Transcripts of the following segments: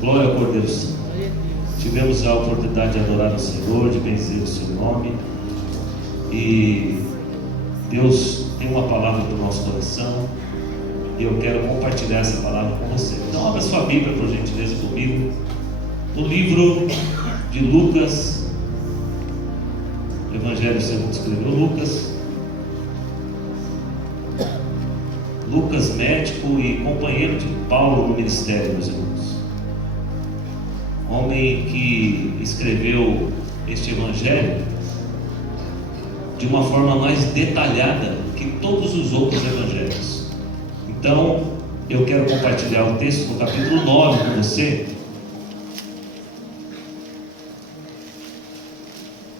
Glória ao Cordeiro Santo. Tivemos a oportunidade de adorar o Senhor, de benzer o seu nome. E Deus tem uma palavra para o nosso coração. E eu quero compartilhar essa palavra com você. Então abra sua Bíblia, por gentileza, comigo. No livro de Lucas, Evangelho segundo escreveu Lucas. Lucas, médico e companheiro de Paulo no ministério, meus irmãos. Homem que escreveu este Evangelho de uma forma mais detalhada que todos os outros Evangelhos. Então, eu quero compartilhar o texto no capítulo 9 com você,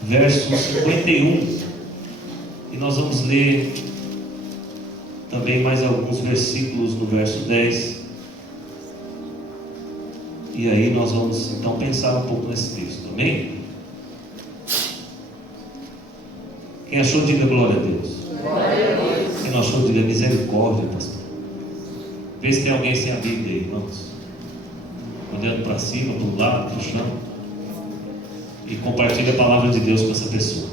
verso 51, e nós vamos ler também mais alguns versículos no verso 10, e aí nós vamos então pensar um pouco nesse texto, amém? Quem achou, diga glória a Deus. Glória a Deus. Quem não achou, diga misericórdia, pastor. Vê se tem alguém sem a Bíblia aí, irmãos. Olhando para cima, para o lado, para o chão, e compartilha a palavra de Deus com essa pessoa.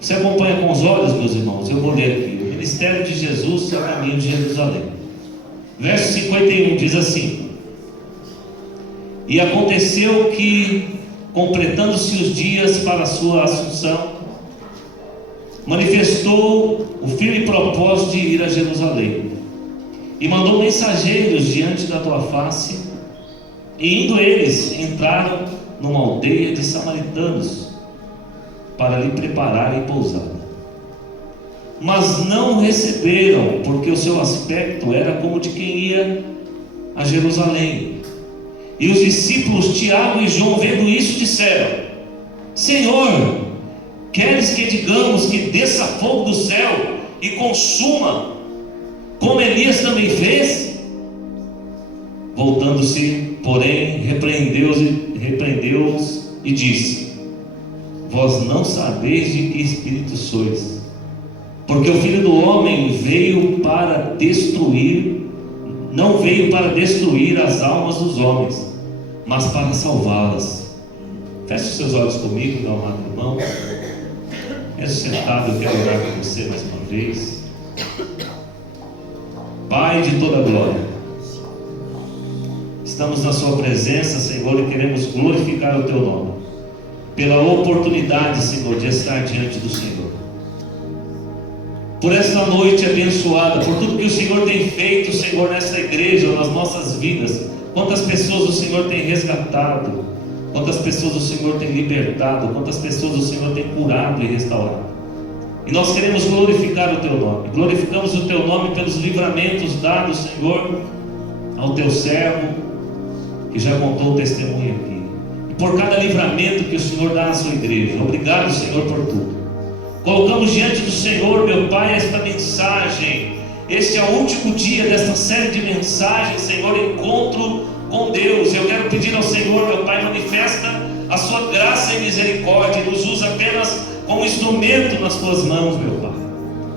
Você acompanha com os olhos, meus irmãos? Eu vou ler aqui. O ministério de Jesus é o caminho de Jerusalém. Verso 51 diz assim: E aconteceu que, completando-se os dias para a sua assunção, manifestou o firme propósito de ir a Jerusalém, e mandou mensageiros diante da tua face, e indo eles, entraram numa aldeia de samaritanos, para lhe prepararem pousada. Mas não o receberam, porque o seu aspecto era como de quem ia a Jerusalém. E os discípulos Tiago e João, vendo isso, disseram: Senhor, queres que digamos que desça fogo do céu e consuma, como Elias também fez? Voltando-se, porém, repreendeu-os e disse: Vós não sabeis de que espírito sois, porque o Filho do Homem veio para destruir, não veio para destruir as almas dos homens, mas para salvá-las. Feche os seus olhos comigo, meu amado irmão. Mesmo sentado, eu quero orar com você mais uma vez. Pai de toda glória, estamos na sua presença, Senhor, e queremos glorificar o teu nome, pela oportunidade, Senhor, de estar diante do Senhor, por esta noite abençoada, por tudo que o Senhor tem feito, Senhor, nesta igreja, nas nossas vidas. Quantas pessoas o Senhor tem resgatado, quantas pessoas o Senhor tem libertado, quantas pessoas o Senhor tem curado e restaurado. E nós queremos glorificar o teu nome. Glorificamos o teu nome pelos livramentos dados, Senhor, ao teu servo, que já contou o testemunho aqui, e por cada livramento que o Senhor dá à sua igreja. Obrigado, Senhor, por tudo. Colocamos diante do Senhor, meu Pai, esta mensagem. Este é o último dia desta série de mensagens, Senhor, encontro com Deus. Eu quero pedir ao Senhor, meu Pai, manifesta a sua graça e misericórdia, e nos usa apenas como instrumento nas tuas mãos, meu Pai,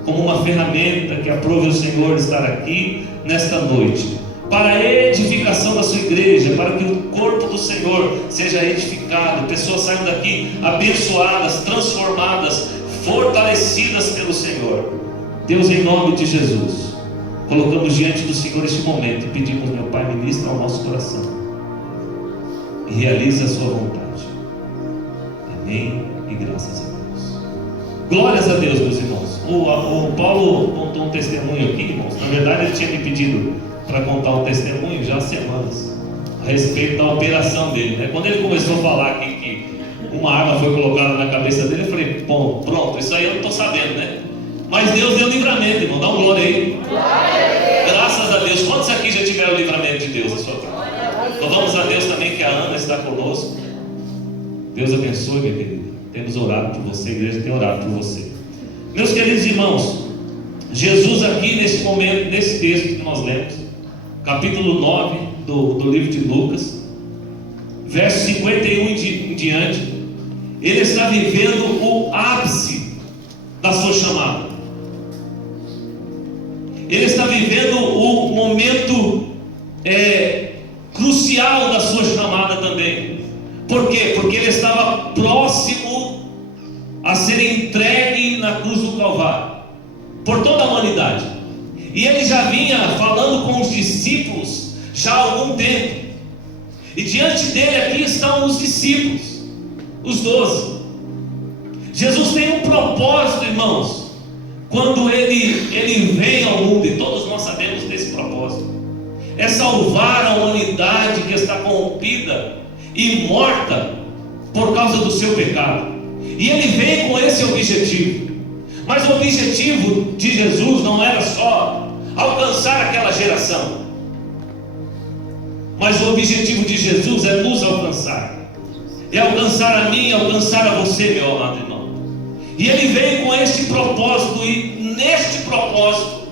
como uma ferramenta que aprove o Senhor estar aqui nesta noite, para a edificação da sua igreja, para que o corpo do Senhor seja edificado, pessoas saiam daqui abençoadas, transformadas, fortalecidas pelo Senhor. Deus, em nome de Jesus, colocamos diante do Senhor este momento e pedimos, meu Pai, ministra ao nosso coração e realize a sua vontade. Amém e graças a Deus. Glórias a Deus, meus irmãos. O Paulo contou um testemunho aqui, irmãos. Na verdade, ele tinha me pedido para contar um testemunho já há semanas a respeito da operação dele, né? Quando ele começou a falar aqui que uma arma foi colocada na cabeça dele, eu falei: bom, pronto, isso aí eu não estou sabendo, né? Mas Deus deu livramento, irmão. Dá um glória aí. Graças a Deus. Quantos aqui já tiveram o livramento de Deus na sua vida? Louvamos a Deus também que a Ana está conosco. Deus abençoe, minha querida. Temos orado por você, a igreja tem orado por você. Meus queridos irmãos, Jesus aqui nesse momento, nesse texto que nós lemos, capítulo 9 do livro de Lucas, verso 51 em diante, ele está vivendo o ápice da sua chamada. Ele está vivendo o momento discípulos já há algum tempo. E diante dele aqui estão os discípulos, os 12. Jesus tem um propósito, irmãos, quando ele vem ao mundo, e todos nós sabemos desse propósito. É salvar a humanidade que está corrompida e morta por causa do seu pecado. E ele vem com esse objetivo. Mas o objetivo de Jesus não era só alcançar aquela geração, mas o objetivo de Jesus é nos alcançar, é alcançar a mim, é alcançar a você, meu amado irmão. E ele veio com este propósito, e neste propósito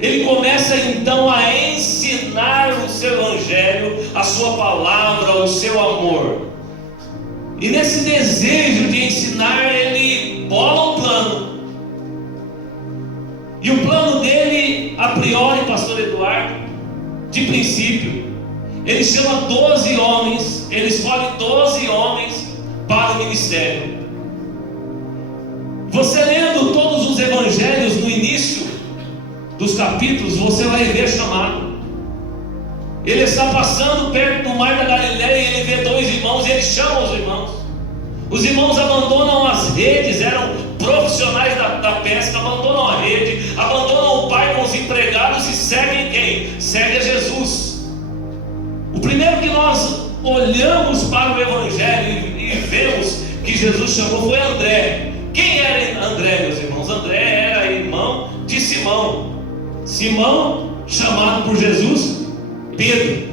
ele começa então a ensinar o seu evangelho, a sua palavra, o seu amor. E nesse desejo de ensinar, ele bola um plano. E o plano dele, a priori, pastor Eduardo, de princípio, ele chama 12 homens, ele escolhe 12 homens para o ministério. Você lendo todos os evangelhos no início dos capítulos, você vai ver chamado. Ele está passando perto do mar da Galileia e ele vê 2 irmãos e ele chama os irmãos. Os irmãos abandonam as redes, eram profissionais da pesca, abandonam a rede, abandonam o pai com os empregados e seguem quem? Segue a Jesus. O primeiro que nós olhamos para o evangelho e vemos que Jesus chamou foi André. Quem era André, meus irmãos? André era irmão de Simão. Simão, chamado por Jesus, Pedro.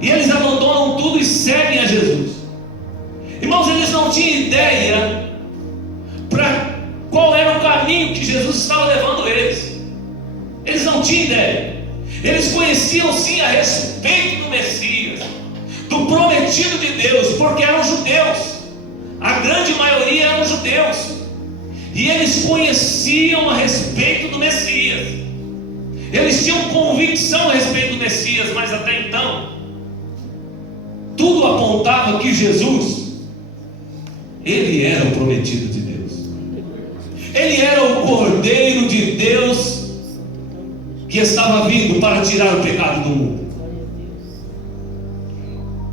E eles abandonam tudo e seguem a Jesus. Irmãos, eles não tinham ideia para qual era o caminho que Jesus estava levando eles. Eles não tinham ideia. Eles conheciam sim a respeito do Messias, do prometido de Deus, porque eram judeus. A grande maioria eram judeus. E eles conheciam a respeito do Messias. Eles tinham convicção a respeito do Messias, mas até então tudo apontava que Jesus, ele era o prometido de Deus. Ele era o Cordeiro de Deus que estava vindo para tirar o pecado do mundo.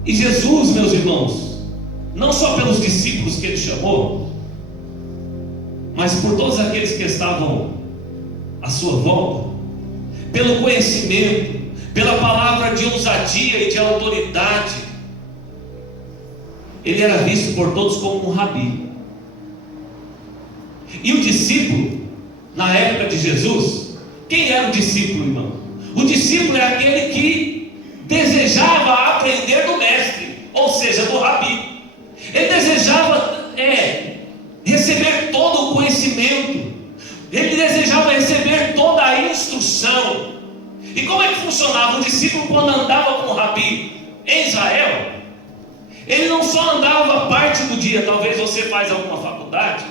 E Jesus, meus irmãos, não só pelos discípulos que ele chamou, mas por todos aqueles que estavam à sua volta, pelo conhecimento, pela palavra de ousadia e de autoridade, ele era visto por todos como um rabi. E o discípulo, na época de Jesus, quem era o discípulo, irmão? O discípulo é aquele que desejava aprender do mestre, ou seja, do rabi. Ele desejava receber todo o conhecimento. Ele desejava receber toda a instrução. E como é que funcionava? O discípulo, quando andava com o rabi em Israel, ele não só andava parte do dia. Talvez você faz alguma faculdade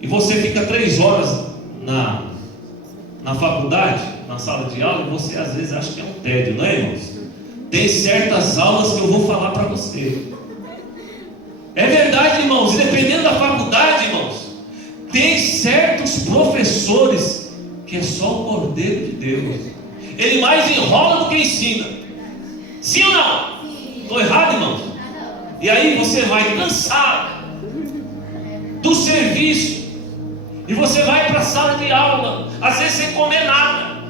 e você fica 3 horas na faculdade, na sala de aula, e você às vezes acha que é um tédio, não é, irmãos? Tem certas aulas que eu vou falar para você. É verdade, irmãos, e dependendo da faculdade, irmãos, tem certos professores que é só o Cordeiro de Deus. Ele mais enrola do que ensina. Sim ou não? Estou errado, irmãos? E aí você vai cansado do serviço, e você vai para a sala de aula, às vezes sem comer nada,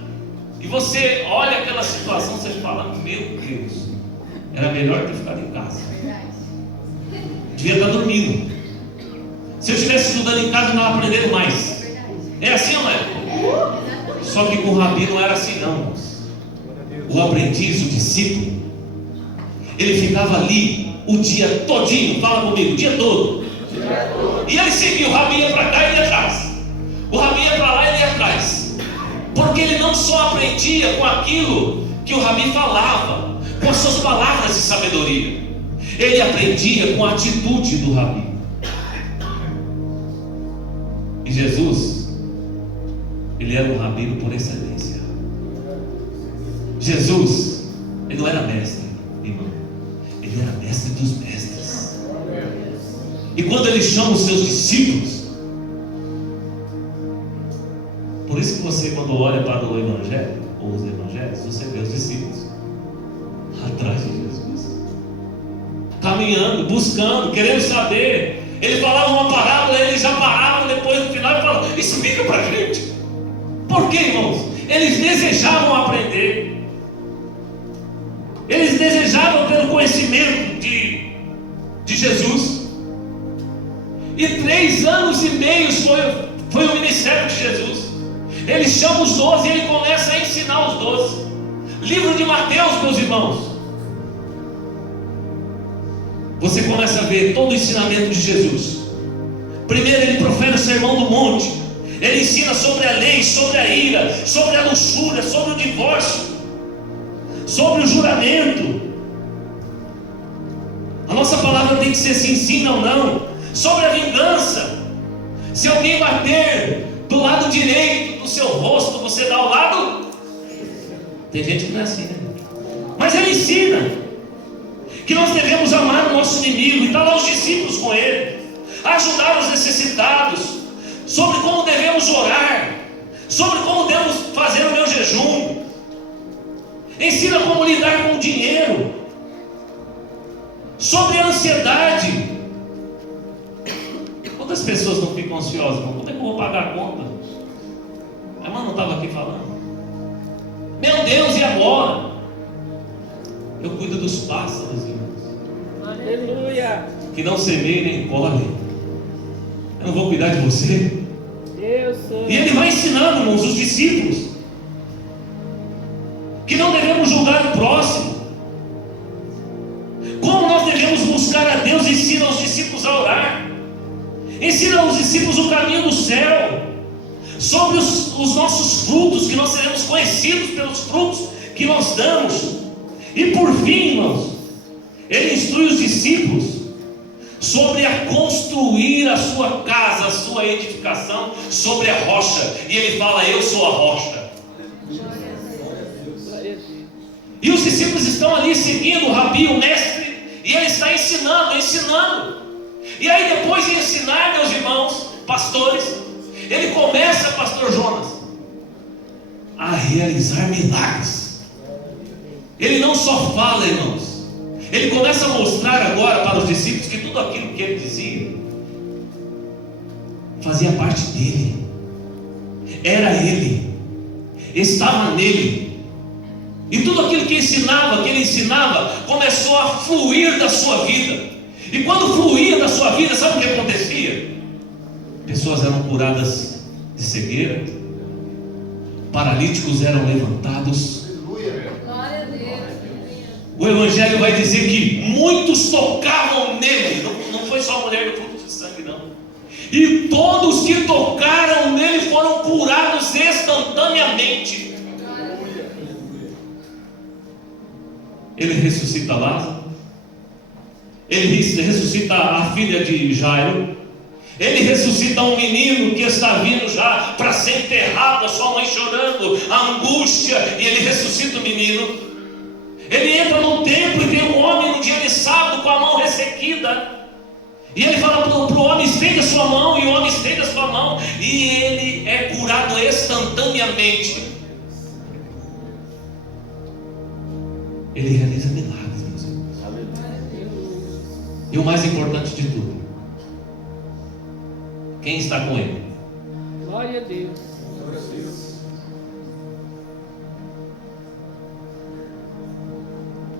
e você olha aquela situação, você fala: meu Deus, era melhor ter ficado em casa, devia estar dormindo. Se eu estivesse estudando em casa, eu não estava aprendendo mais. É assim ou não é? Só que com o rabi não era assim não. O aprendiz, o discípulo, ele ficava ali o dia todinho. Fala comigo, o dia todo. E ele seguia, o rabi ia para cá e ia atrás, o rabi ia para lá e ia atrás, porque ele não só aprendia com aquilo que o rabi falava, com as suas palavras de sabedoria, ele aprendia com a atitude do rabi. E Jesus, ele era um rabino por excelência. Jesus, ele não era mestre, irmão, ele era mestre dos mestres. E quando ele chama os seus discípulos, por isso que você, quando olha para o Evangelho, os evangelhos, você vê os discípulos atrás de Jesus, caminhando, buscando, querendo saber. Ele falava uma parábola, eles já paravam depois no final e falavam: explica para a gente. Por quê, irmãos? Eles desejavam aprender, eles desejavam ter o conhecimento de Jesus. E 3 anos e meio foi o ministério de Jesus. Ele chama os 12 e ele começa a ensinar os 12. Livro de Mateus, meus irmãos, você começa a ver todo o ensinamento de Jesus. Primeiro ele profere o sermão do monte. Ele ensina sobre a lei, sobre a ira, sobre a luxúria, sobre o divórcio, sobre o juramento. A nossa palavra tem que ser se ensina ou não. Sobre a vingança. Se alguém bater do lado direito do seu rosto, você dá ao lado. Tem gente que não é assim, né? Mas ele ensina que nós devemos amar o nosso inimigo, e está lá os discípulos com ele, ajudar os necessitados, sobre como devemos orar, sobre como devemos fazer o meu jejum, ensina como lidar com o dinheiro, sobre a ansiedade. Quantas pessoas não ficam ansiosas? Irmão? Como é que eu vou pagar a conta? A irmã não estava aqui falando. Meu Deus, e agora? Eu cuido dos pássaros, irmãos. Aleluia. Que não semeiem nem colhem. Eu não vou cuidar de você? Eu sou. E ele vai ensinando, irmãos, os discípulos, que não devemos julgar o próximo. Como nós devemos buscar a Deus, ensina os discípulos a orar. Ensina aos discípulos o caminho do céu. Sobre os nossos frutos, que nós seremos conhecidos pelos frutos que nós damos. E por fim, irmãos, ele instrui os discípulos sobre a construir a sua casa, a sua edificação sobre a rocha. E ele fala: eu sou a rocha. E os discípulos estão ali seguindo o Rabi, o mestre, e ele está ensinando. E aí depois de ensinar, meus irmãos, pastores, ele começa, pastor Jonas, a realizar milagres. Ele não só fala, irmãos, ele começa a mostrar agora para os discípulos que tudo aquilo que ele dizia fazia parte dele, era ele, estava nele. E tudo aquilo que ele ensinava, começou a fluir da sua vida. E quando fluía da sua vida, sabe o que acontecia? Pessoas eram curadas de cegueira, paralíticos eram levantados. Glória a Deus. O Evangelho vai dizer que muitos tocavam nele. Não foi só a mulher do fluxo de sangue, não. E todos que tocaram nele foram curados instantaneamente. Ele ressuscita Lázaro. Ele ressuscita a filha de Jairo. Ele ressuscita um menino que está vindo já para ser enterrado, a sua mãe chorando, a angústia, e ele ressuscita o menino. Ele entra no templo e tem um homem no dia de sábado com a mão ressequida, e ele fala para o homem: estenda a sua mão, e o homem estende a sua mão, e ele é curado instantaneamente. Ele realiza milagres, meus irmãos. E o mais importante de tudo, quem está com ele? Glória a Deus.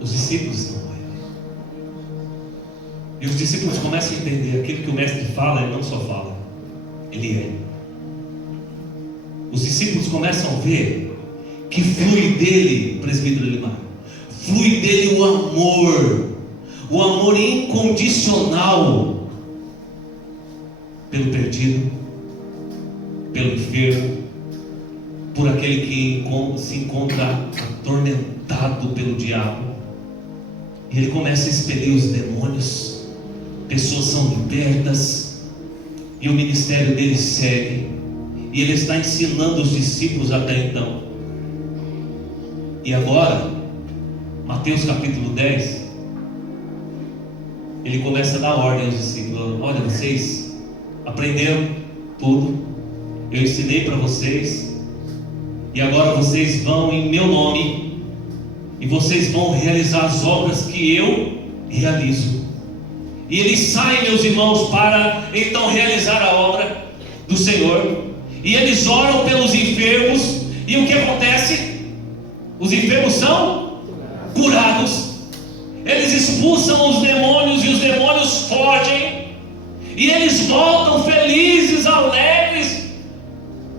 Os discípulos estão com ele. E os discípulos começam a entender aquilo que o mestre fala, ele não só fala, ele é. Os discípulos começam a ver que flui dele, presbítero Elimar, flui dele o amor incondicional pelo perdido, pelo enfermo, por aquele que se encontra atormentado pelo diabo. E ele começa a expelir os demônios, pessoas são libertas, e o ministério dele segue, e ele está ensinando os discípulos até então. E agora, Mateus capítulo 10, ele começa a dar ordem aos discípulos: olha, vocês aprenderam tudo, eu ensinei para vocês, e agora vocês vão em meu nome, e vocês vão realizar as obras que eu realizo. E eles saem, meus irmãos, para então realizar a obra do Senhor. E eles oram pelos enfermos. E o que acontece? Os enfermos são curados. Eles expulsam os demônios e os demônios fogem. E eles voltam felizes, alegres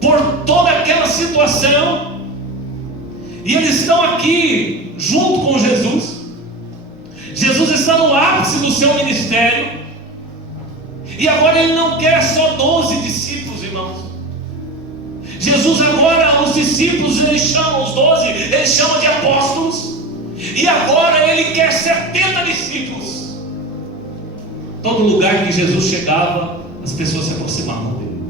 por toda aquela situação. E eles estão aqui junto com Jesus. Jesus está no ápice do seu ministério. E agora ele não quer só 12 discípulos, irmãos. Jesus agora, os discípulos, ele chama os 12, ele chama de apóstolos. E agora ele quer 70 discípulos. Todo lugar que Jesus chegava, as pessoas se aproximavam dele.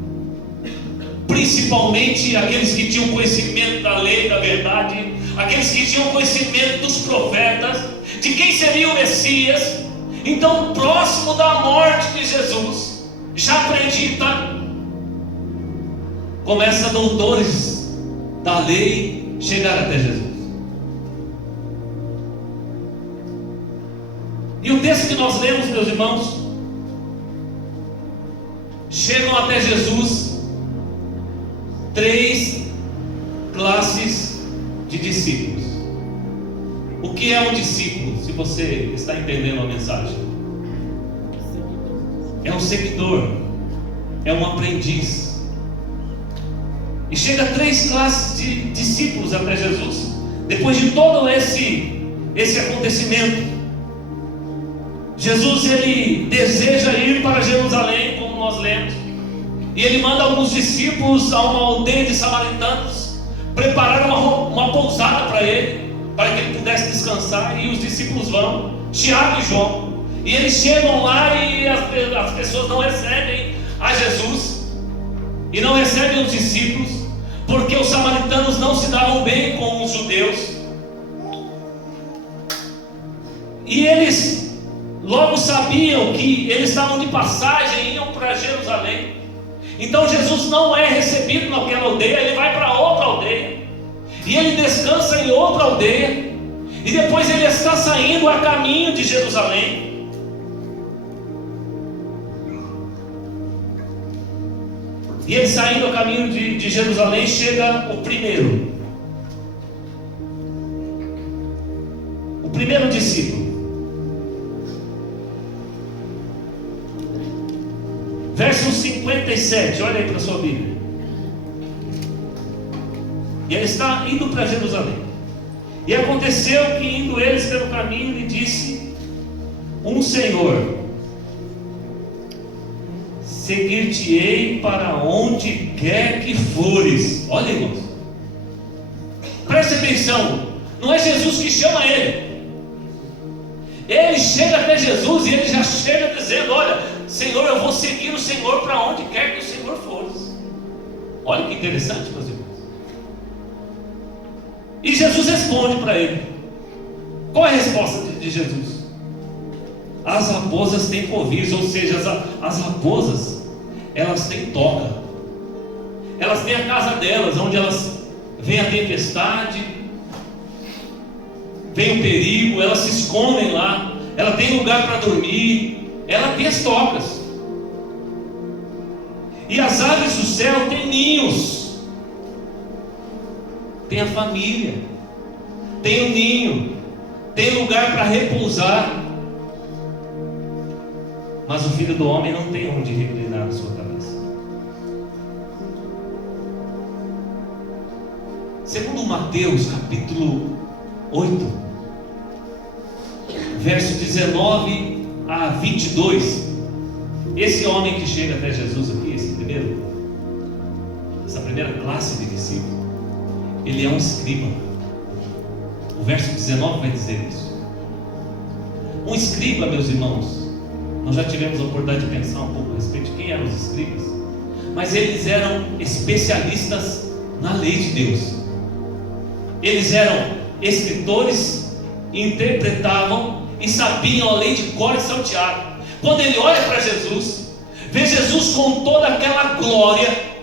Principalmente aqueles que tinham conhecimento da lei, da verdade, aqueles que tinham conhecimento dos profetas, de quem seria o Messias. Então, próximo da morte de Jesus, já acredita, começa doutores da lei chegar até Jesus. E o texto que nós lemos, meus irmãos, chegam até Jesus 3 classes de discípulos. O que é um discípulo, se você está entendendo a mensagem? É um seguidor, é um aprendiz. E chega 3 classes de discípulos até Jesus, depois de todo esse acontecimento. Jesus, ele deseja ir para Jerusalém, como nós lemos, e ele manda alguns discípulos a uma aldeia de samaritanos preparar uma pousada para ele, para que ele pudesse descansar. E os discípulos vão, Tiago e João, e eles chegam lá e as pessoas não recebem a Jesus e não recebem os discípulos, porque os samaritanos não se davam bem com os judeus. E eles logo sabiam que eles estavam de passagem e iam para Jerusalém. Então Jesus não é recebido naquela aldeia, ele vai para outra aldeia, e ele descansa em outra aldeia, e depois ele está saindo a caminho de Jerusalém. E ele saindo a caminho de Jerusalém, chega o primeiro discípulo. Verso 57, olha aí para a sua Bíblia. E ele está indo para Jerusalém. E aconteceu que, indo eles pelo caminho, lhe disse um Senhor: seguir-te-ei para onde quer que fores. Olha, irmãos, preste atenção. Não é Jesus que chama ele. Ele chega até Jesus e ele já chega dizendo: olha, Senhor, eu vou seguir o Senhor para onde quer que o Senhor fores. Olha que interessante, meus irmãos. E Jesus responde para ele. Qual é a resposta de Jesus? As raposas têm covis, ou seja, as raposas, elas têm toca. Elas têm a casa delas, onde elas vem a tempestade, vem o perigo, elas se escondem lá. Ela tem lugar para dormir, ela tem as tocas. E as aves do céu têm ninhos, tem a família, tem o ninho, tem lugar para repousar. Mas o Filho do Homem não tem onde reclinar a sua cabeça. Segundo Mateus capítulo 8, verso 19 a 22, esse homem que chega até Jesus aqui, essa primeira classe de discípulo, ele é um escriba. O verso 19 vai dizer isso. Um escriba, meus irmãos, nós já tivemos a oportunidade de pensar um pouco a respeito de quem eram os escribas, mas eles eram especialistas na lei de Deus. Eles eram escritores, interpretavam e sabiam a lei de cor e salteado. Quando ele olha para Jesus, vê Jesus com toda aquela glória,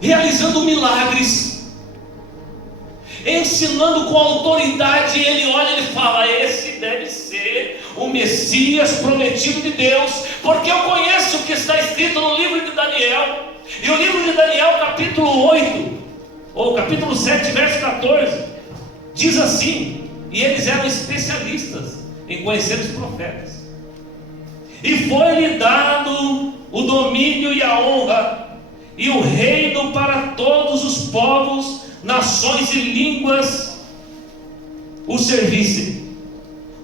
realizando milagres, ensinando com autoridade. Ele olha e fala: esse deve ser o Messias prometido de Deus, porque eu conheço o que está escrito no livro de Daniel. E o livro de Daniel, capítulo 8, ou capítulo 7, verso 14, diz assim, e eles eram especialistas em conhecer os profetas: e foi-lhe dado o domínio e a honra e o reino para todos os povos, nações e línguas o servissem.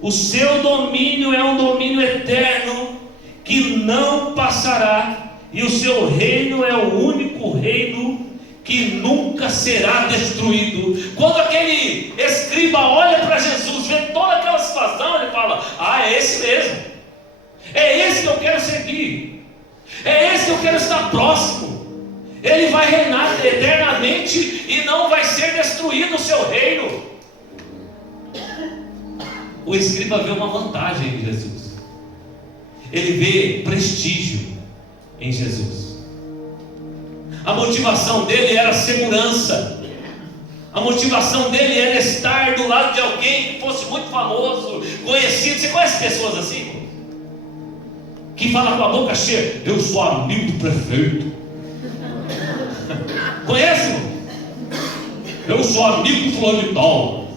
O seu domínio é um domínio eterno que não passará, e o seu reino é o único reino que nunca será destruído. Quando aquele escriba olha para Jesus, vê toda aquela situação, ele fala: ah, é esse mesmo, é esse que eu quero seguir, é esse que eu quero estar próximo. Ele vai reinar eternamente e não vai ser destruído o seu reino. O escriba vê uma vantagem em Jesus, ele vê prestígio em Jesus. A motivação dele era segurança. A motivação dele era estar do lado de alguém que fosse muito famoso, conhecido. Você conhece pessoas assim? Que fala com a boca cheia: eu sou amigo do prefeito. Conhece? Irmão? Eu sou amigo do fulano de tal.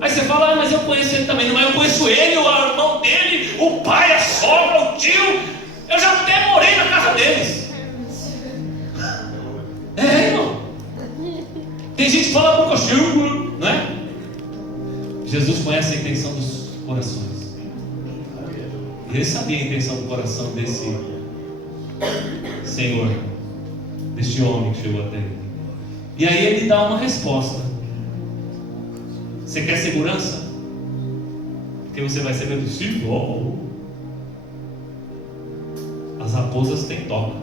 Aí você fala: ah, mas eu conheço ele também. Não, mas eu conheço ele, o irmão dele, o pai, a sogra, o tio. Eu já até morei na casa deles. É, irmão. Tem gente que fala boca cheia, não é? Jesus conhece a intenção dos corações. E ele sabia a intenção do coração desse Senhor, deste homem que chegou até ele. E aí ele dá uma resposta. Você quer segurança? Porque você vai ser meu discípulo. As raposas têm toca,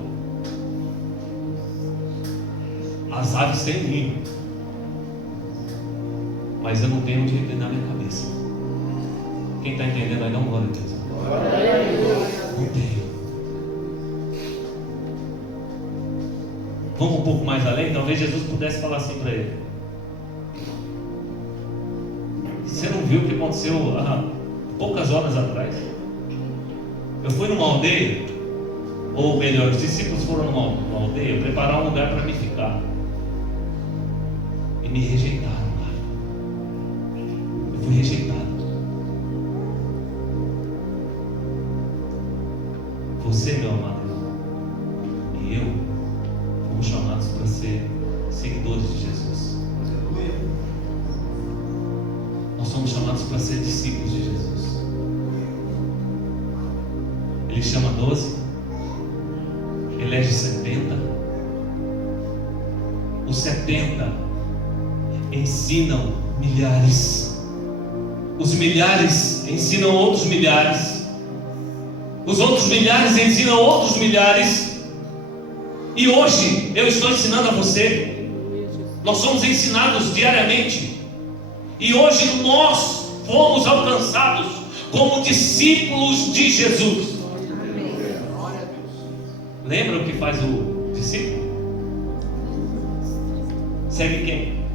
as aves têm ninho, mas eu não tenho onde reclinar minha cabeça. Quem está entendendo aí, dá um glória a Deus. Não tenho. Vamos um pouco mais além. Talvez Jesus pudesse falar assim para ele: você não viu o que aconteceu há poucas horas atrás? Eu fui numa aldeia, ou melhor, os discípulos foram numa aldeia preparar um lugar para me ficar, e me rejeitaram lá. Eu fui rejeitado. Você, meu amado irmão, e eu fomos chamados para ser seguidores de Jesus. Nós somos chamados para ser discípulos de Jesus. Ele chama 12, elege 70. Os 70 ensinam milhares. Os milhares ensinam outros milhares. Os outros milhares ensinam outros milhares. E hoje eu estou ensinando a você. Nós somos ensinados diariamente. E hoje nós fomos alcançados como discípulos de Jesus. Lembra o que faz o discípulo? Segue quem?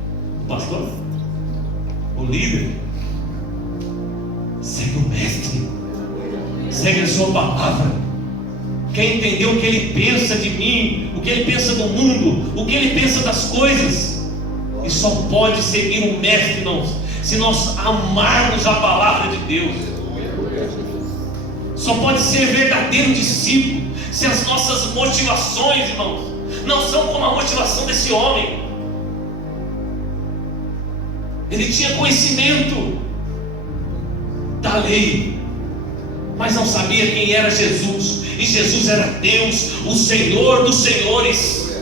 O pastor? O líder? Segue o mestre. Segue a sua palavra. Quer entender o que ele pensa de mim, o que ele pensa do mundo, o que ele pensa das coisas. E só pode seguir o mestre, irmãos, se nós amarmos a palavra de Deus. Só pode ser verdadeiro discípulo se as nossas motivações, irmãos, não são como a motivação desse homem. Ele tinha conhecimento da lei, mas não sabia quem era Jesus. E Jesus era Deus, o Senhor dos senhores.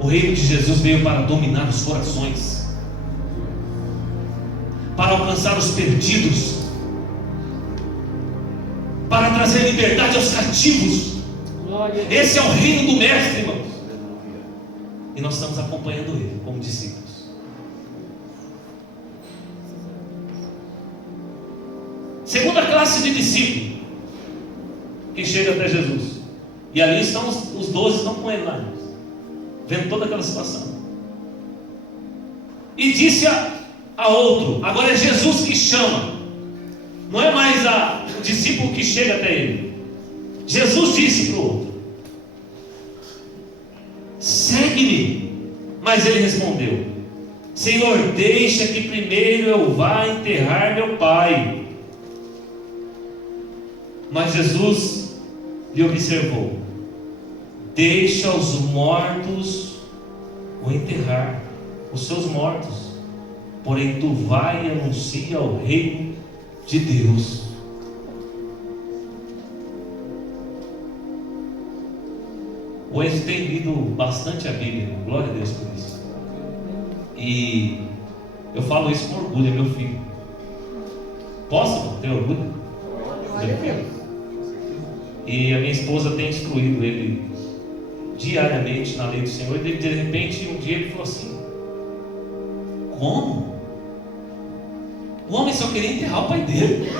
O reino de Jesus veio para dominar os corações, para alcançar os perdidos, para trazer liberdade aos cativos. Esse é o reino do mestre, irmãos. E nós estamos acompanhando ele como discípulos. Segunda classe de discípulo que chega até Jesus: E ali estão os 12 estão com ele lá, vendo toda aquela situação. E disse a outro, agora é Jesus que chama, não é mais o discípulo que chega até ele. Jesus disse para o outro: segue-me. Mas ele respondeu: Senhor, deixa que primeiro eu vá enterrar meu pai. Mas Jesus lhe observou: deixa os mortos o enterrar, os seus mortos, porém tu vai e anuncia o reino de Deus. O Enzo tem lido bastante a Bíblia, glória a Deus por isso. E eu falo isso com orgulho, é meu filho. Posso ter orgulho? Meu filho. E a minha esposa tem instruído ele diariamente na lei do Senhor. E de repente um dia ele falou assim: como? O homem só queria enterrar o pai dele.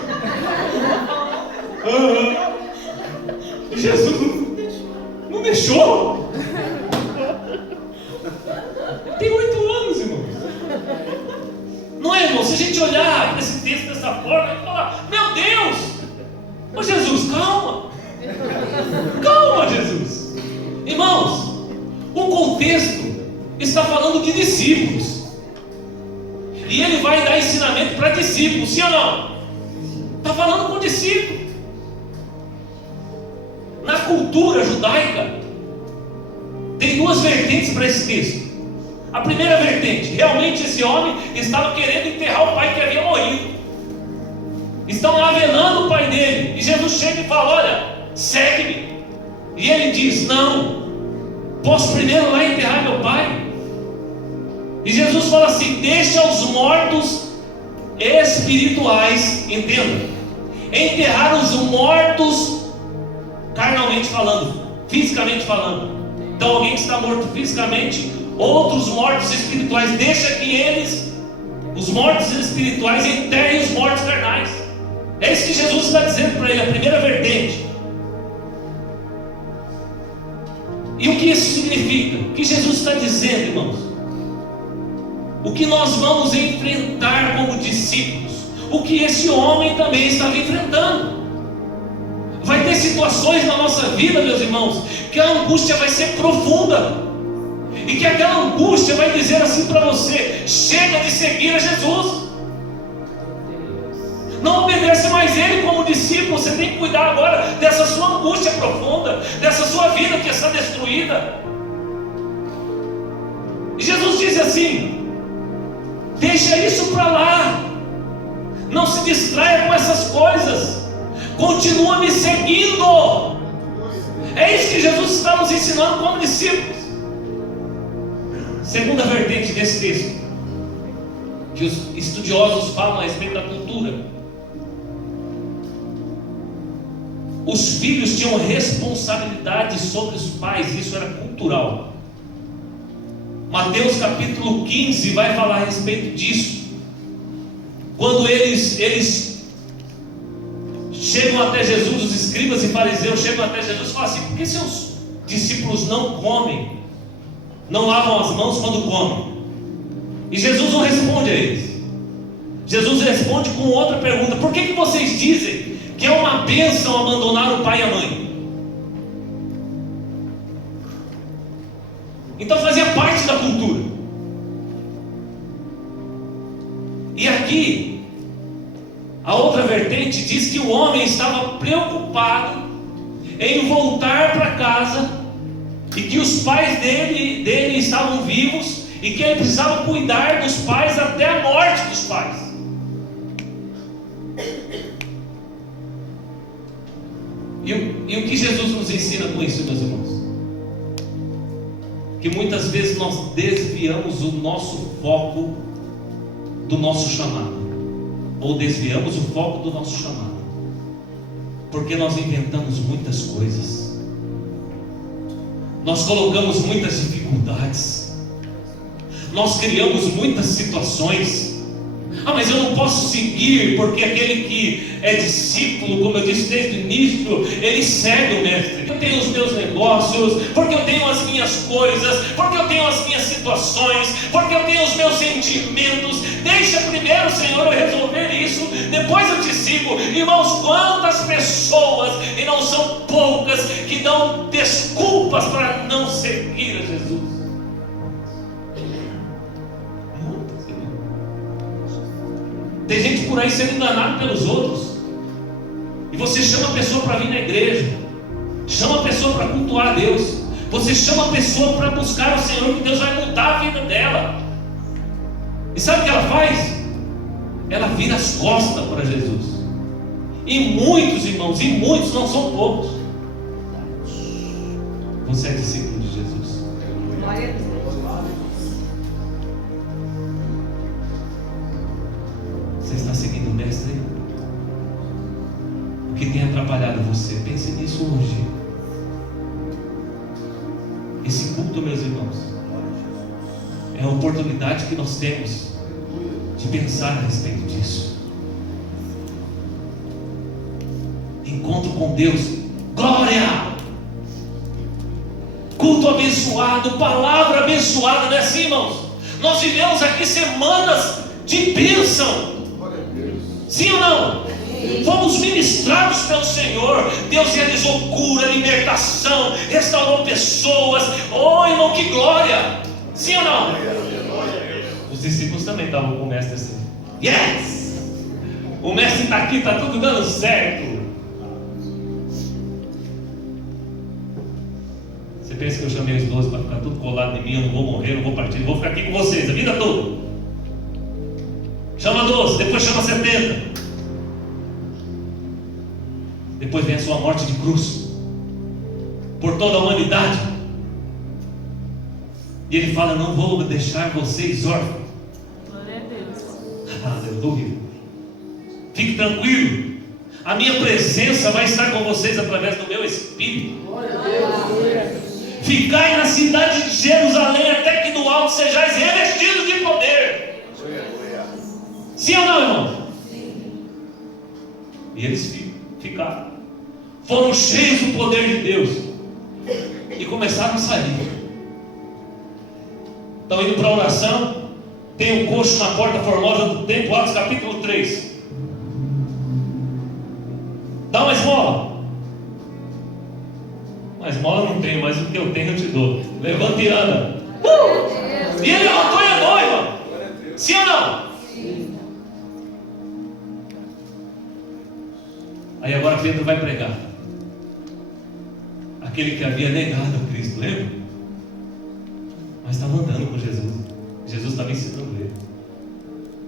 Jesus não deixou. Tem 8 anos, irmão. Não é, irmão? Se a gente olhar para esse texto dessa forma e falar: meu Deus, ô Jesus, calma. Calma, Jesus. Irmãos, o contexto está falando de discípulos. E ele vai dar ensinamento para discípulos, sim ou não? Está falando com discípulos. Na cultura judaica, tem 2 vertentes para esse texto. A primeira vertente: realmente esse homem estava querendo enterrar o pai que havia morrido. Estão lá velando o pai dele. E Jesus chega e fala: olha, segue-me. E ele diz: não, posso primeiro lá enterrar meu pai? E Jesus fala assim: deixa os mortos espirituais, entenda, enterrar os mortos carnalmente falando, fisicamente falando. Então alguém que está morto fisicamente, outros mortos espirituais, deixa que eles, os mortos espirituais, enterrem os mortos carnais. É isso que Jesus está dizendo para ele, a primeira vertente. E o que isso significa? O que Jesus está dizendo, irmãos? O que nós vamos enfrentar como discípulos, o que esse homem também estava enfrentando. Vai ter situações na nossa vida, meus irmãos, que a angústia vai ser profunda, e que aquela angústia vai dizer assim para você: chega de seguir a Jesus, não obedece mais Ele como discípulo. Você tem que cuidar agora dessa sua angústia profunda, dessa sua vida que está destruída. E Jesus diz assim: deixa isso para lá, não se distraia com essas coisas, continua me seguindo. É isso que Jesus está nos ensinando como discípulos. Segunda vertente desse texto, que os estudiosos falam a respeito da cultura: os filhos tinham responsabilidade sobre os pais, isso era cultural. Mateus capítulo 15 vai falar a respeito disso. Quando eles chegam até Jesus, os escribas e fariseus chegam até Jesus e falam assim: por que seus discípulos não comem, não lavam as mãos quando comem? E Jesus não responde a eles. Jesus responde com outra pergunta: por que vocês dizem que é uma bênção abandonar o pai e a mãe? Então fazia parte da cultura. E aqui a outra vertente diz que o homem estava preocupado em voltar para casa, e que os pais dele estavam vivos, e que ele precisava cuidar dos pais até a morte dos pais. E o que Jesus nos ensina com isso, meus irmãos? Que muitas vezes nós desviamos o nosso foco do nosso chamado, ou desviamos o foco do nosso chamado, porque nós inventamos muitas coisas, nós colocamos muitas dificuldades, nós criamos muitas situações, Ah, mas eu não posso seguir, porque aquele que é discípulo, como eu disse desde o início, ele segue o mestre. Eu tenho os meus negócios, porque eu tenho as minhas coisas, porque eu tenho as minhas situações, porque eu tenho os meus sentimentos. Deixa primeiro, Senhor, eu resolver isso, depois eu te sigo. Irmãos, quantas pessoas, e não são poucas, que dão desculpas para não seguir a Jesus. Tem gente por aí sendo enganado pelos outros. E você chama a pessoa para vir na igreja, chama a pessoa para cultuar a Deus, você chama a pessoa para buscar o Senhor, que Deus vai mudar a vida dela. E sabe o que ela faz? Ela vira as costas para Jesus. E muitos, irmãos, e muitos, não são poucos. Você é discípulo de Jesus. Glória a Deus. Você está seguindo o mestre? O que tem atrapalhado você? Pense nisso hoje. Esse culto, meus irmãos, é a oportunidade que nós temos de pensar a respeito disso. Encontro com Deus, glória! Culto abençoado, palavra abençoada, não é assim, irmãos? Nós vivemos aqui semanas de bênção. Sim ou não? Fomos ministrados pelo Senhor. Deus realizou cura, libertação, restaurou pessoas. Oh, irmão, que glória! Sim ou não? Os discípulos também estavam com o mestre assim. Yes! O mestre está aqui, está tudo dando certo. Você pensa que eu chamei os 12 para ficar tudo colado em mim? Eu não vou morrer, eu não vou partir, eu vou ficar aqui com vocês a vida toda. Chama 12, depois chama 70. Depois vem a sua morte de cruz por toda a humanidade. E ele fala: não vou deixar vocês órfãos. Glória a Deus. Aleluia. Fique tranquilo, a minha presença vai estar com vocês através do meu Espírito. Glória a Deus. Ficai na cidade de Jerusalém, até que do alto sejais revestidos de poder. Sim ou não, irmão? E eles ficaram. Foram cheios do poder de Deus e começaram a sair. Estão indo para a oração. Tem um coxo na porta formosa do templo, Atos capítulo 3. Dá uma esmola. Uma esmola não tenho, mas o que eu tenho eu te dou. Levanta e anda. E ele levantou e andou, irmão. Sim ou não? Aí agora Pedro vai pregar. Aquele que havia negado a Cristo, lembra? Mas estava andando com Jesus. Jesus estava ensinando ele.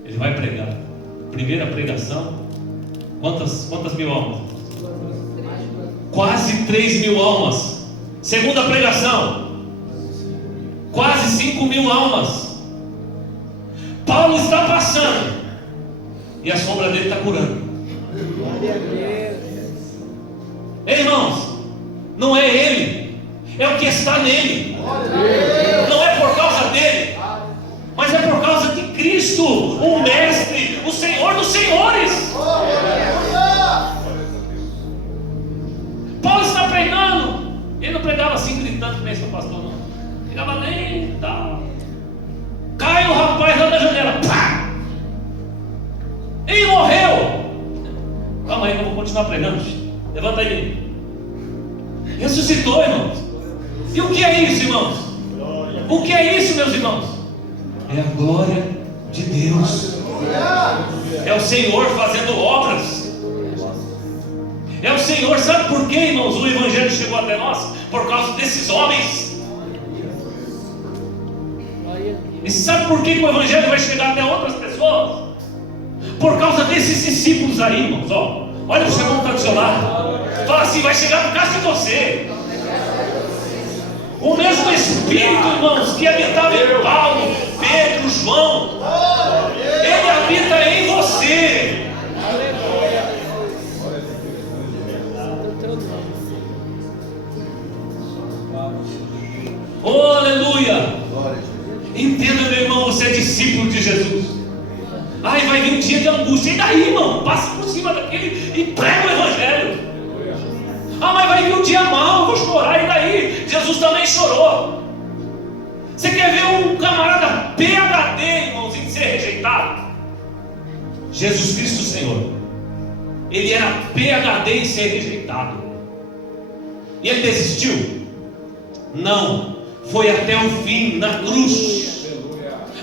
Ele vai pregar. Primeira pregação. Quantas mil almas? Quase 3.000 almas. Segunda pregação. Quase 5.000 almas. Paulo está passando. E a sombra dele está curando. Ei, irmãos, não é ele, é o que está nele. Não é por causa dele, mas é por causa de Cristo, o Mestre, o Senhor dos Senhores. Paulo está pregando. Ele não pregava assim gritando que nem seu pastor, não. Pregava lenta. Cai o rapaz lá da janela. Pá! Ele morreu. Calma aí que eu vou continuar pregando. Levanta aí. Ressuscitou, irmãos. E o que é isso, irmãos? O que é isso, meus irmãos? É a glória de Deus. É o Senhor fazendo obras. É o Senhor. Sabe por quê, irmãos? O Evangelho chegou até nós por causa desses homens. E sabe por que o Evangelho vai chegar até outras pessoas? Por causa desses discípulos aí, irmãos. Ó, olha para o seu irmão que está do seu lado. Fala assim: vai chegar no caso de você. O mesmo Espírito, irmãos, que habitava em Paulo, Pedro, João, ele habita em você. Oh, aleluia. Entenda, meu irmão, você é discípulo de Jesus. Ai, vai vir um dia de angústia. E daí, irmão? Passa por cima daquele e prega o Evangelho. Ah, mas vai vir um dia mau, eu vou chorar. E daí? Jesus também chorou. Você quer ver um camarada PhD, irmãos, em ser rejeitado? Jesus Cristo Senhor, ele era PhD em ser rejeitado. E ele desistiu? Não, foi até o fim, na cruz.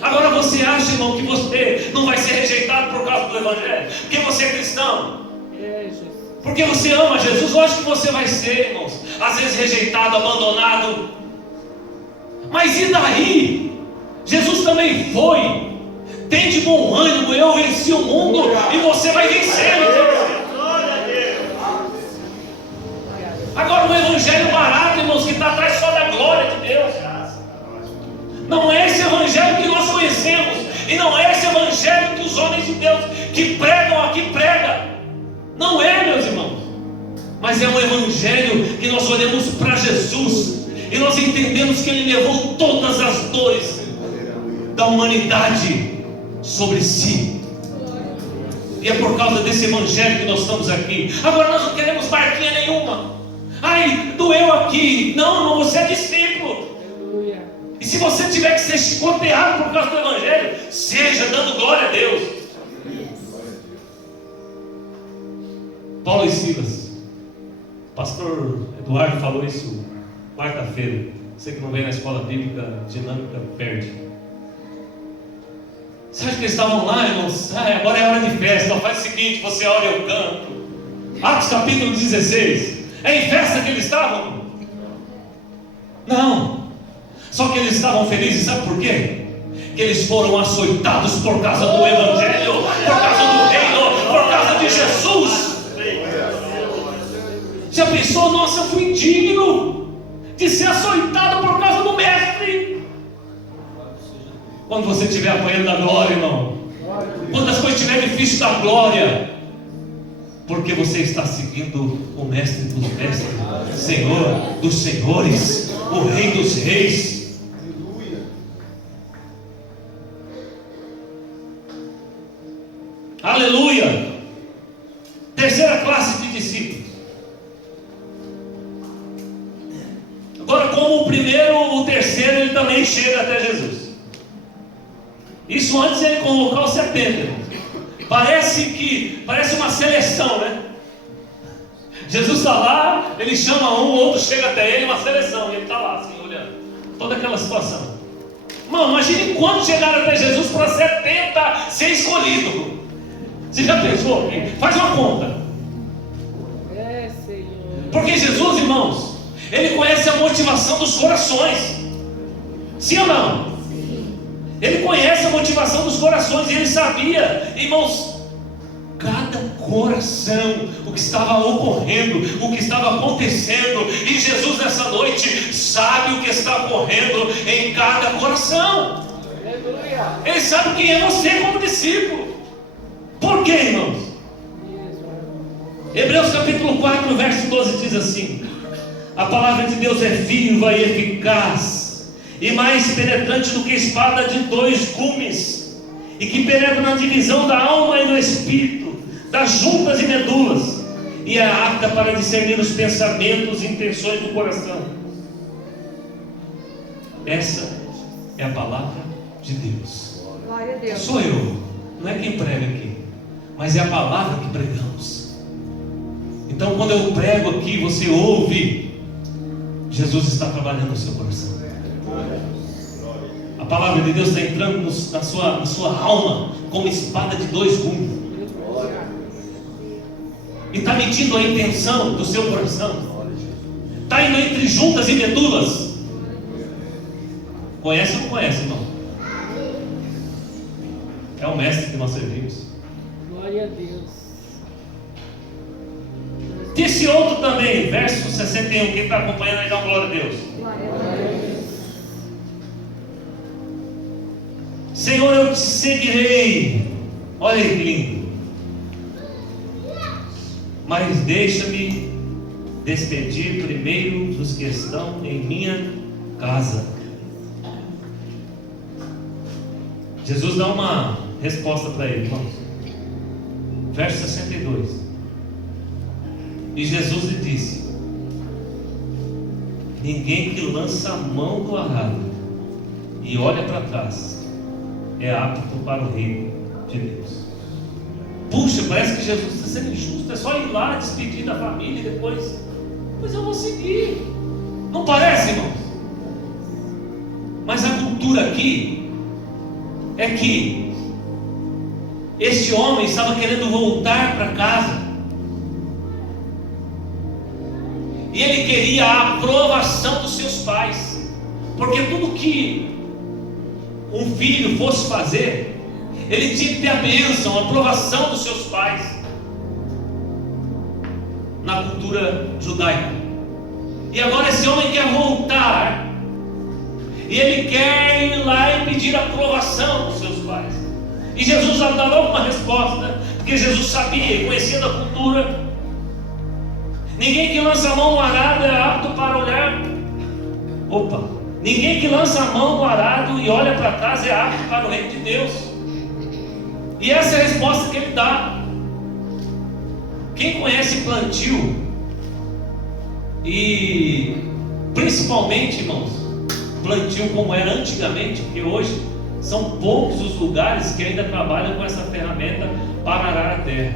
Agora você acha, irmão, que você não vai ser rejeitado por causa do Evangelho? Porque você é cristão? Porque você ama Jesus? Lógico que você vai ser, irmãos, às vezes rejeitado, abandonado. Mas e daí? Jesus também foi. Tem de bom ânimo, eu venci o mundo e você vai vencer. Agora o Evangelho barato, irmãos, que está atrás só da glória de Deus. Não é esse Evangelho que nós conhecemos. E não é esse Evangelho que os homens de Deus que pregam aqui pregam. Não é, meus irmãos. Mas é um Evangelho que nós olhamos para Jesus e nós entendemos que Ele levou todas as dores da humanidade sobre si. E é por causa desse Evangelho que nós estamos aqui. Agora nós não queremos barquinha nenhuma. Ai, doeu aqui. Não, você é discípulo. E se você tiver que ser chicoteado por causa do Evangelho, seja dando glória a Deus. Paulo e Silas. O pastor Eduardo falou isso quarta-feira. Você que não vem na escola bíblica dinâmica, perde. Você acha que eles estavam lá, irmãos? Agora é hora de festa. Faz o seguinte, você ora e eu canto. Atos capítulo 16. É em festa que eles estavam? Não. Só que eles estavam felizes, sabe por quê? Que eles foram açoitados por causa do Evangelho, por causa do reino, por causa de Jesus. Já pensou? Nossa, eu fui digno de ser açoitado por causa do Mestre. Quando você estiver apanhando da glória, irmão, quando as coisas estiverem difíceis da glória, porque você está seguindo o Mestre dos Mestres, Senhor dos Senhores, o Rei dos Reis. Aleluia! Terceira classe de discípulos. Agora, como o primeiro, o terceiro, ele também chega até Jesus. Isso antes de ele convocar os 70. Parece uma seleção, né? Jesus está lá, ele chama um, o outro chega até ele, uma seleção, e ele está lá, assim, olhando toda aquela situação. Mano, imagine quando chegaram até Jesus para 70 ser escolhido. Você já pensou? Faz uma conta. Porque Jesus, irmãos, Ele conhece a motivação dos corações. Sim ou não? Ele conhece a motivação dos corações. E Ele sabia, irmãos, cada coração, o que estava ocorrendo, o que estava acontecendo. E Jesus nessa noite sabe o que está ocorrendo em cada coração. Ele sabe quem é você como discípulo. Por quê, irmãos? Hebreus capítulo 4, verso 12 diz assim: a palavra de Deus é viva e eficaz, e mais penetrante do que espada de 2 gumes, e que penetra na divisão da alma e do espírito, das juntas e medulas, e é apta para discernir os pensamentos e intenções do coração. Essa é a palavra de Deus. Glória a Deus. Sou eu, não é quem prega aqui, mas é a palavra que pregamos. Então, quando eu prego aqui, você ouve, Jesus está trabalhando no seu coração. A palavra de Deus está entrando na sua alma como espada de 2 gumes. E está medindo a intenção do seu coração. Está indo entre juntas e medulas. Conhece ou não conhece, irmão? É o mestre que nós servimos. Glória a Deus. Disse outro também, verso 61. Quem está acompanhando aí, dá uma glória a Deus. Senhor, eu te seguirei. Olha aí que lindo. Mas deixa-me despedir primeiro dos que estão em minha casa. Jesus dá uma resposta para ele, irmãos. Verso 62. E Jesus lhe disse: ninguém que lança a mão do arado e olha para trás é apto para o reino de Deus. Puxa, parece que Jesus está sendo injusto. É só ir lá, despedir da família e depois eu vou seguir. Não parece, irmãos? Mas a cultura aqui é que este homem estava querendo voltar para casa, e ele queria a aprovação dos seus pais, porque tudo que um filho fosse fazer, ele tinha que ter a bênção, a aprovação dos seus pais, na cultura judaica. E agora esse homem quer voltar, e ele quer ir lá e pedir a aprovação dos seus pais. E Jesus já dá logo uma resposta, porque Jesus sabia e conhecia da cultura. Ninguém que lança a mão no arado é apto para olhar. Ninguém que lança a mão no arado e olha para trás é apto para o reino de Deus. E essa é a resposta que ele dá. Quem conhece plantio, e principalmente, irmãos, plantio como era antigamente, porque hoje são poucos os lugares que ainda trabalham com essa ferramenta para arar a terra.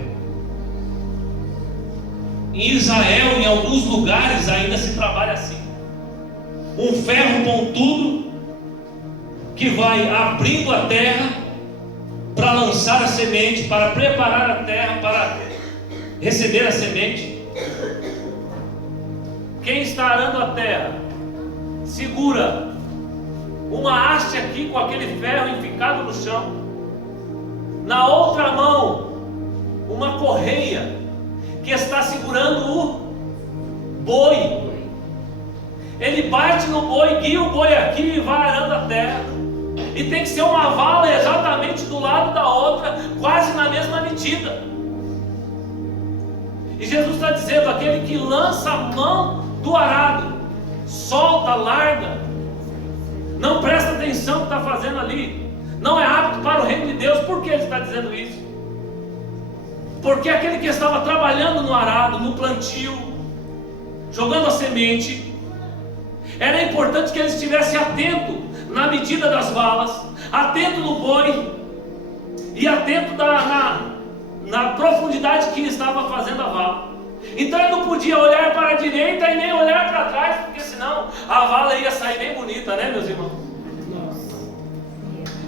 Em Israel, em alguns lugares ainda se trabalha assim. Um ferro pontudo que vai abrindo a terra para lançar a semente, para preparar a terra para receber a semente. Quem está arando a terra segura uma haste aqui com aquele ferro enficado no chão, na outra mão uma correia que está segurando o boi. Ele bate no boi, guia o boi aqui e vai arando a terra. E tem que ser uma vala exatamente do lado da outra, quase na mesma medida. E Jesus está dizendo: aquele que lança a mão do arado, solta, larga, não presta atenção no que está fazendo ali, não é apto para o reino de Deus. Por que ele está dizendo isso? Porque aquele que estava trabalhando no arado, no plantio, jogando a semente, era importante que ele estivesse atento na medida das valas, atento no boi e atento na profundidade que ele estava fazendo a vala. Então ele não podia olhar para a direita e nem olhar para trás, porque senão a vala ia sair bem bonita, né, meus irmãos?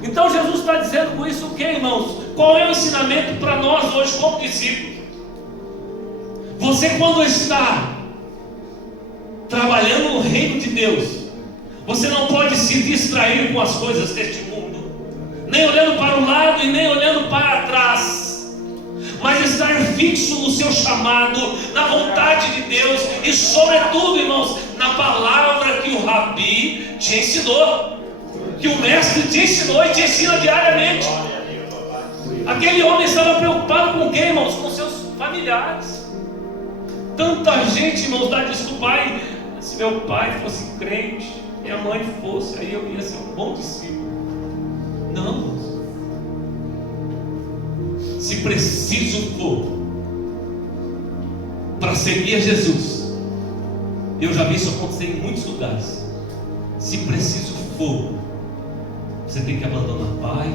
Então Jesus está dizendo com isso o que, irmãos? Qual é o ensinamento para nós hoje como discípulos? Você, quando está trabalhando no reino de Deus, você não pode se distrair com as coisas deste mundo, nem olhando para o lado e nem olhando para trás, mas estar fixo no seu chamado, na vontade de Deus e sobretudo, irmãos, na palavra que o Rabi te ensinou, que o mestre te ensinou e te ensina diariamente. Aquele homem estava preocupado com quem, irmãos? Com seus familiares. Tanta gente, irmãos, dá desculpa: se meu pai fosse crente, minha mãe fosse, aí eu ia ser um bom discípulo. Não, irmãos. Se preciso for para seguir a Jesus, eu já vi isso acontecer em muitos lugares. Se preciso for, você tem que abandonar pai,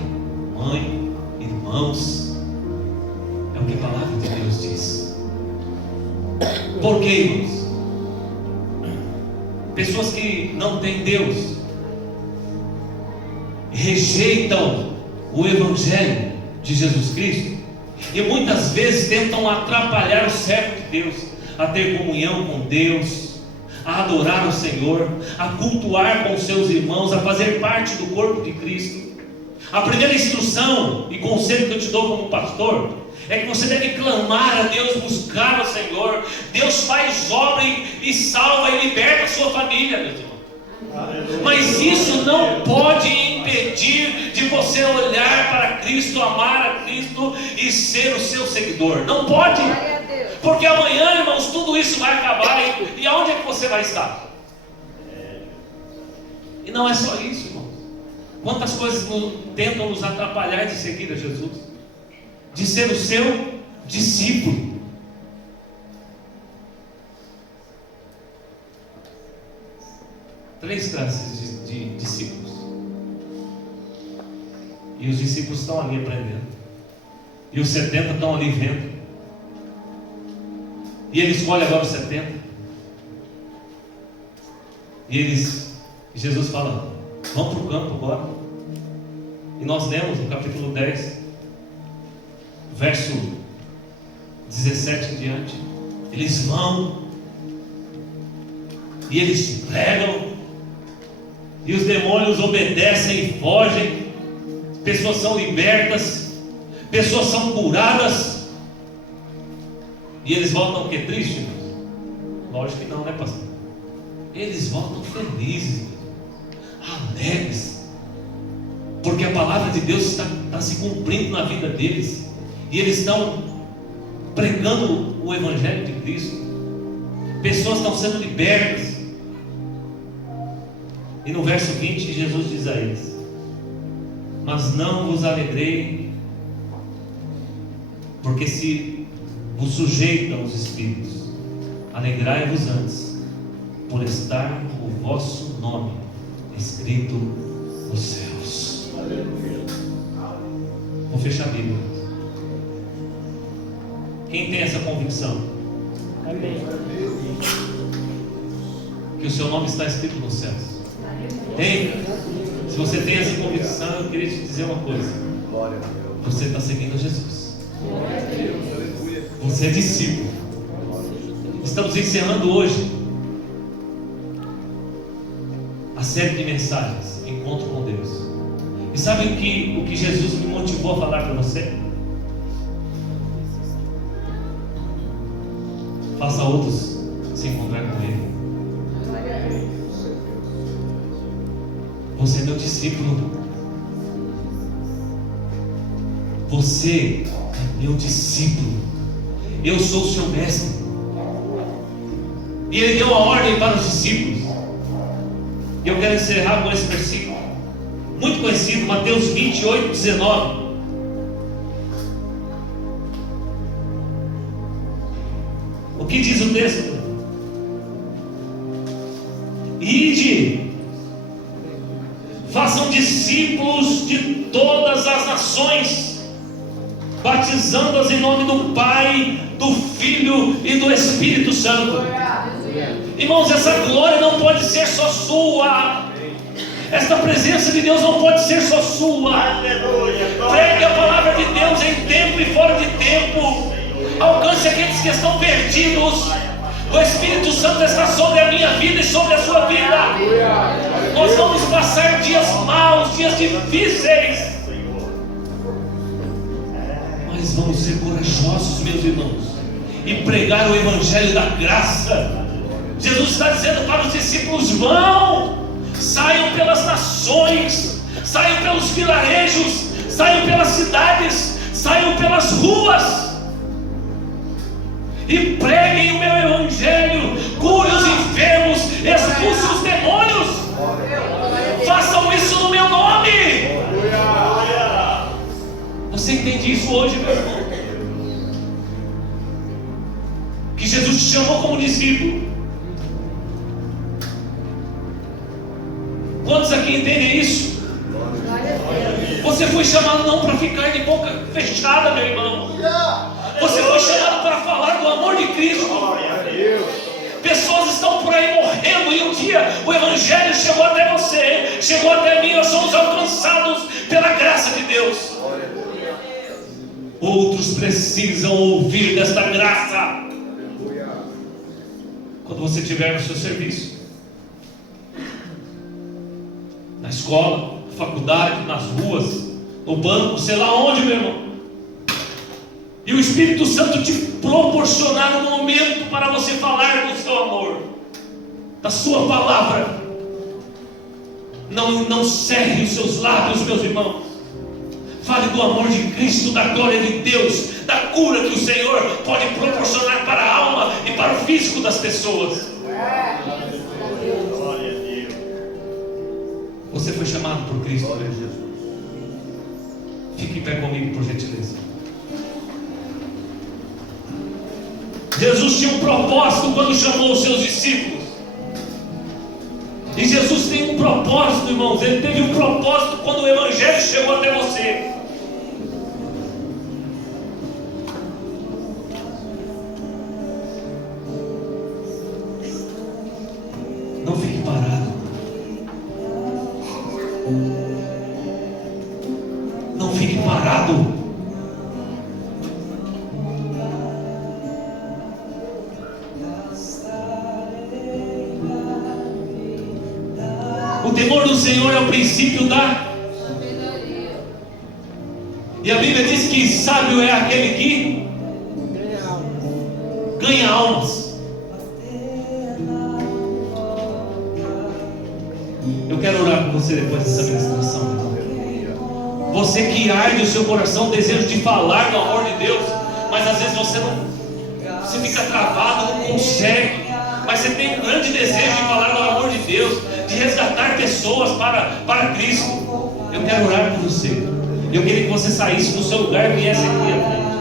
mãe, irmãos. É o que a palavra de Deus diz. Por quê, irmãos? Pessoas que não têm Deus rejeitam o Evangelho de Jesus Cristo e muitas vezes tentam atrapalhar o servo de Deus a ter comunhão com Deus, a adorar o Senhor, a cultuar com os seus irmãos, a fazer parte do corpo de Cristo. A primeira instrução e conselho que eu te dou como pastor é que você deve clamar a Deus, buscar o Senhor. Deus faz obra e salva e liberta a sua família, meu irmão. Mas isso não pode impedir de você olhar para Cristo, amar a Cristo e ser o seu seguidor. Não pode. Porque amanhã, irmãos, tudo isso vai acabar e aonde é que você vai estar? E não é só isso, irmãos. Quantas coisas tentam nos atrapalhar de seguir a Jesus, de ser o seu discípulo. Três classes de discípulos. E os discípulos estão ali aprendendo. E os 70 estão ali vendo. E ele escolhe agora os 70. E Jesus fala: vamos para o campo agora. E nós lemos no capítulo 10, verso 17 em diante. Eles vão. E eles pregam. E os demônios obedecem e fogem. Pessoas são libertas. Pessoas são curadas. E eles voltam o que? Tristes? Lógico que não, né, pastor? Eles voltam felizes, alegres, porque a palavra de Deus está se cumprindo na vida deles. E eles estão pregando o Evangelho de Cristo. Pessoas estão sendo libertas. E no verso 20 Jesus diz a eles: mas não vos alegrei, porque se vos sujeitam os espíritos, alegrai-vos antes, por estar o vosso nome escrito nos céus. Vou fechar a Bíblia. Quem tem essa convicção? Amém. Que o seu nome está escrito nos céus? Tem? Se você tem essa convicção, eu queria te dizer uma coisa: você está seguindo Jesus. Você é discípulo. Estamos encerrando hoje a série de mensagens, Encontro com Deus. E sabe o que Jesus me motivou a falar para você? Faça outros se encontrar com Ele. Você é meu discípulo. Você é meu discípulo. Eu sou o seu mestre. E Ele deu a ordem para os discípulos. E eu quero encerrar com esse versículo muito conhecido, Mateus 28, 19. O que diz o texto? Ide, façam discípulos de todas as nações, batizando-as em nome do Pai, do Filho e do Espírito Santo. Irmãos, essa glória não pode ser só sua. Esta presença de Deus não pode ser só sua. Pregue a palavra de Deus em tempo e fora de tempo. Alcance aqueles que estão perdidos. O Espírito Santo está sobre a minha vida e sobre a sua vida. Nós vamos passar dias maus, dias difíceis, mas vamos ser corajosos, meus irmãos, e pregar o Evangelho da graça. Jesus está dizendo para os discípulos: vão, saiam pelas nações, saiam pelos vilarejos, saiam pelas cidades, saiam pelas ruas e preguem o meu Evangelho, cure os enfermos, expulse os demônios. Façam isso no meu nome. Você entende isso hoje, meu irmão? Que Jesus te chamou como discípulo. Quantos aqui entendem isso? Você foi chamado não para ficar de boca fechada, meu irmão. Você foi chamado para falar do amor de Cristo. Pessoas estão por aí morrendo, e um dia o Evangelho chegou até você, chegou até mim. Nós somos alcançados pela graça de Deus. Outros precisam ouvir desta graça. Quando você estiver no seu serviço, na escola, na faculdade, nas ruas, no banco, sei lá onde, meu irmão, e o Espírito Santo te proporcionar um momento para você falar do seu amor, da sua palavra, não cerre os seus lábios, meus irmãos. Fale do amor de Cristo, da glória de Deus, da cura que o Senhor pode proporcionar para a alma e para o físico das pessoas. Você foi chamado por Cristo. Glória a Jesus. Fique em pé comigo, por gentileza. Jesus tinha um propósito quando chamou os seus discípulos. E Jesus tem um propósito, irmãos. Ele teve um propósito quando o Evangelho chegou até você. Não fique parado. Não fique parado. O temor do Senhor é o princípio da Sabedoria. E a Bíblia diz que sábio é aquele que Ganha alma. ganha almas. Eu quero orar por você depois dessa ministração. Você que arde o seu coração, desejo de falar do amor de Deus, mas às vezes você fica travado, não consegue. Mas você tem um grande desejo de falar do amor de Deus, de resgatar pessoas para Cristo. Eu quero orar por você. Eu queria que você saísse do seu lugar e viesse aqui à frente.